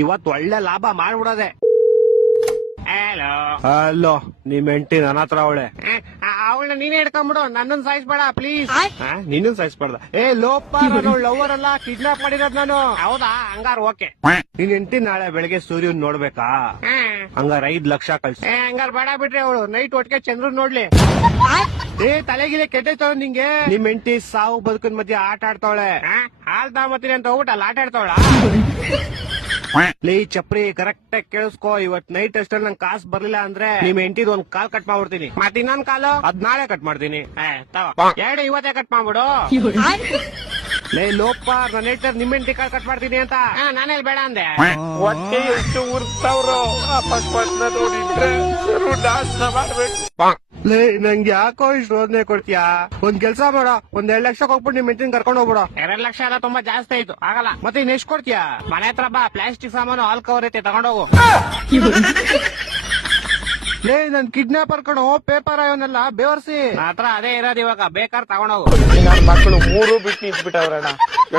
ಇವತ್ತು ಒಳ್ಳೆ ಲಾಭ ಮಾಡ್ಬಿಡೋದೆ. ಹಲೋ ಹಲೋ, ನಿಮ್ ಹೆಂಡತಿ ನನ್ನ ಹತ್ರ ಅವಳೆ. ಅವಳನ್ನ ನೀನೇ ಹಿಡ್ಕೊಂಡ್ಬಿಡು, ನನ್ನನ್ ಸಾಯಿಸ್ಬೇಡ ಪ್ಲೀಸ್. ನಿನ್ನ ಸಾಯಿಸ್ಬಾರ್ದ? ಲೋಪ, ನಾನು ಲವರ್ ಅಲ್ಲ, ಕಿಡ್ನಾಪ್ ಮಾಡಿರೋದ್ ನಾನು. ಹೌದಾ? ಹಂಗಾರ ಓಕೆ. ನಿನ್ ಹೆಂಡತಿ ನಾಳೆ ಬೆಳಗ್ಗೆ ಸೂರ್ಯನ್ ನೋಡ್ಬೇಕಾ? ಹಂಗಾರ 5 ಲಕ್ಷ ಕಳ್ಸಿ. ಹಂಗಾರ ಬೇಡ ಬಿಟ್ರಿ, ಅವಳು ನೈಟ್ ಒಟ್ಟಿಗೆ ಚಂದ್ರನ್ ನೋಡ್ಲಿ. ತಲೆಗಿಲೆ ಕೆಟ್ಟೈತವ ನಿಂಗೆ. ನಿಮ್ ಹೆಂಡತಿ ಸಾವು ಬದುಕಿನ ಮಧ್ಯೆ ಆಟ ಆಡ್ತಾವಳೆ. ಹಾಲ್ ತಾಮತ್ತೀನಿ ಅಂತ ಹೋಗ್ಬಿಟ್ಟು ಅಲ್ಲಿ ಆಟ ಆಡ್ತಾವಳ. ಲೇ ಚಪ್ರಿ, ಕರೆಕ್ಟ್ ಆಗಿ ಕೇಳಿಸ್ಕೋ. ಇವತ್ ನೈಟ್ ಅಷ್ಟಲ್ಲಿ ನಂಗೆ ಕಾಸು ಬರ್ಲಿಲ್ಲ ಅಂದ್ರೆ ನಿಮ್ ಹೆಂಡತಿದ್ ಒಂದ್ ಕಾಲ್ ಕಟ್ ಮಾಡ್ಬಿಡ್ತೀನಿ. ಮತ್ತೆ ಇನ್ನೊಂದ್ ಕಾಲು ಅದ್ ನಾಳೆ ಕಟ್ ಮಾಡ್ತೀನಿ. ಎರಡು ಇವತ್ತೇ ಕಟ್ ಮಾಡ್ಬಿಡು. ಲೇ ಲೋಪ, ನನ್ನ ಹೇಳ್ತಾರೆ ನಿಮ್ ಹೆಂಡತಿ ಕಾಲ್ ಕಟ್ ಮಾಡ್ತೀನಿ ಅಂತ. ನಾನೇಲ್ ಬೇಡ ಅಂದೆ. ಹೊಟ್ಟೆ ಎಷ್ಟು ಉರ್ತಾವ್ರು ನೋಡಿದ್ರೆ ನಾಶ ಮಾಡ್ಬೇಕು. ಲೇ ನಂಗೆ ಯಾಕೋ ಇಷ್ಟು ರೋದನೆ ಕೊಡ್ತೀಯಾ? ಒಂದ್ ಕೆಲ್ಸ ಮಾಡೋ, ಒಂದ್ 2 ಲಕ್ಷ ಹೋಗ್ಬಿಟ್ಟು ನಿಮ್ ಹೆಂಡತಿನ ಕರ್ಕೊಂಡು ಹೋಗ್ಬಿಡು. 2 ಲಕ್ಷ ಎಲ್ಲ ತುಂಬಾ ಜಾಸ್ತಿ ಆಯ್ತು, ಆಗಲ್ಲ. ಮತ್ತೆ ಇನ್ ಎಷ್ಟು ಕೊಡ್ತೀಯಾ? ಮನೆ ಹತ್ರ ಬಾ, ಪ್ಲಾಸ್ಟಿಕ್ ಸಾಮಾನು ಹಾಲ್ ಕವರ್ ಐತೆ, ತಗೊಂಡೋಗು. ಲೇ ನನ್ ಕಿಡ್ನಾಪರ್ ಕಣೋ, ಪೇಪರ್ ಅವನ್ನೆಲ್ಲ ಬೇವರ್ಸಿ. ಹತ್ರ ಅದೇ ಇರೋದು, ಇವಾಗ ಬೇಕಾದ್ರೆ ತಗೊಂಡೋಗು. ನನ್ನ ಮಕ್ಕಳು 3 ಬಿಟ್ಟು ನಿಂತ್ಬಿಟ್ಟವ್ರಣ್ಣ.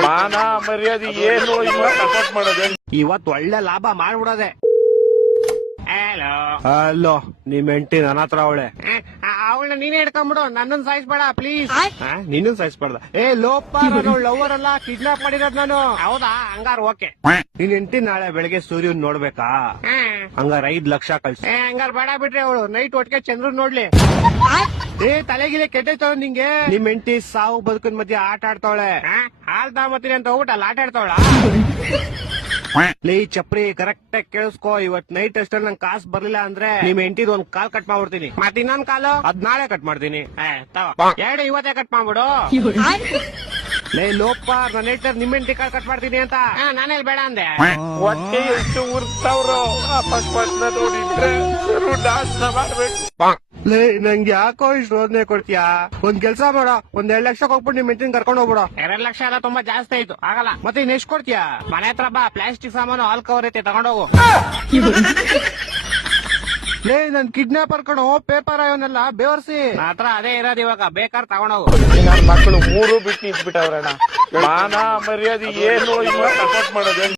ಮಾನ ಮರ್ಯಾದೆ ಏನು ಸಪೋರ್ಟ್ ಮಾಡೋದು. ಇವತ್ತು ಒಳ್ಳೆ ಲಾಭ ಮಾಡ್ಬಿಡೋದೆ. ಹಲೋ ಹಲೋ, ನಿಮ್ ಹೆಂಡತಿ ನನ್ನ ಹತ್ರ ಅವಳೆ. ಅವಳನ್ನ ನೀನೇ ಹಿಡ್ಕೊಂಡ್ಬಿಡು, ನನ್ನನ್ ಸಾಯಿಸ್ಬೇಡ ಪ್ಲೀಸ್. ನಿನ್ನ ಸಾಯಿಸ್ಬಾರ್ದ? ಲೋಪ, ನಾನು ಲವರ್ ಅಲ್ಲ, ಕಿಡ್ನಾಪ್ ಮಾಡಿರೋದ್ ನಾನು. ಹೌದಾ? ಹಂಗಾರ ಓಕೆ. ನಿನ್ ಹೆಂಡತಿ ನಾಳೆ ಬೆಳಗ್ಗೆ ಸೂರ್ಯನ್ ನೋಡ್ಬೇಕಾ? ಹಂಗಾರ 5 ಲಕ್ಷ ಕಳ್ಸಿ. ಹಂಗಾರ ಬೇಡ ಬಿಟ್ರಿ, ಅವಳು ನೈಟ್ ಒಟ್ಟಿಗೆ ಚಂದ್ರನ್ ನೋಡ್ಲಿ. ತಲೆಗಿಲೆ ಕೆಟ್ಟೈತವ ನಿಂಗೆ. ನಿಮ್ ಹೆಂಡತಿ ಸಾವು ಬದುಕಿನ ಮಧ್ಯೆ ಆಟ ಆಡ್ತಾವಳೆ. ಹಾಲ್ ತಾಮತ್ತೀನಿ ಅಂತ ಹೋಗ್ಬಿಟ್ಟು ಅಲ್ಲಿ ಆಟ ಆಡ್ತಾವಳ. ಲೇ ಚಪ್ರಿ, ಕರೆಕ್ಟ್ ಆಗಿ ಕೇಳಿಸ್ಕೋ. ಇವತ್ ನೈಟ್ ಅಷ್ಟಲ್ಲಿ ನಂಗೆ ಕಾಸು ಬರ್ಲಿಲ್ಲ ಅಂದ್ರೆ ನಿಮ್ ಹೆಂಡತಿದ್ ಒಂದ್ ಕಾಲ್ ಕಟ್ ಮಾಡ್ಬಿಡ್ತೀನಿ. ಮತ್ತೆ ಇನ್ನೊಂದ್ ಕಾಲು ಅದ್ ನಾಳೆ ಕಟ್ ಮಾಡ್ತೀನಿ. ಎರಡು ಇವತ್ತೇ ಕಟ್ ಮಾಡ್ಬಿಡು. ಲೇ ಲೋಪ, ನನ್ನ ಹೇಳ್ತಾರೆ ನಿಮ್ ಹೆಂಡತಿ ಕಾಲ್ ಕಟ್ ಮಾಡ್ತೀನಿ ಅಂತ. ನಾನೇಲ್ ಬೇಡ ಅಂದೆ. ಹೊಟ್ಟೆ ಎಷ್ಟು ಉರ್ತಾವ್ರು ನೋಡಿದ್ರೆ ನಾಶ ಮಾಡ್ಬೇಕು. ಲೇ ನಂಗೆ ಯಾಕೋ ಇಷ್ಟು ರೋದನೆ ಕೊಡ್ತೀಯಾ? ಒಂದ್ ಕೆಲ್ಸ ಮಾಡೋ, ಒಂದ್ 2 ಲಕ್ಷ ಹೋಗ್ಬಿಟ್ಟು ನಿಮ್ ಹೆಂಡತಿನ ಕರ್ಕೊಂಡು ಹೋಗ್ಬಿಡು. 2 ಲಕ್ಷ ಎಲ್ಲ ತುಂಬಾ ಜಾಸ್ತಿ ಆಯ್ತು, ಆಗಲ್ಲ. ಮತ್ತೆ ಇನ್ ಎಷ್ಟು ಕೊಡ್ತೀಯಾ? ಮನೆ ಹತ್ರ ಬಾ, ಪ್ಲಾಸ್ಟಿಕ್ ಸಾಮಾನು ಹಾಲ್ ಕವರ್ ಐತೆ, ತಗೊಂಡೋಗು. ಲೇ ನನ್ ಕಿಡ್ನಾಪರ್ ಕಣೋ, ಪೇಪರ್ ಅವನ್ನೆಲ್ಲ ಬೇವರ್ಸಿ. ಹತ್ರ ಅದೇ ಇರೋದು, ಇವಾಗ ಬೇಕಾದ್ರೆ ತಗೊಂಡೋಗು. ನನ್ನ ಮಕ್ಕಳು 3 ಬಿಟ್ಟು ನಿಂತ್ಬಿಟ್ಟವ್ರಣ್ಣ. ಮಾನ ಮರ್ಯಾದೆ ಏನು ಸಪೋರ್ಟ್ ಮಾಡೋದು.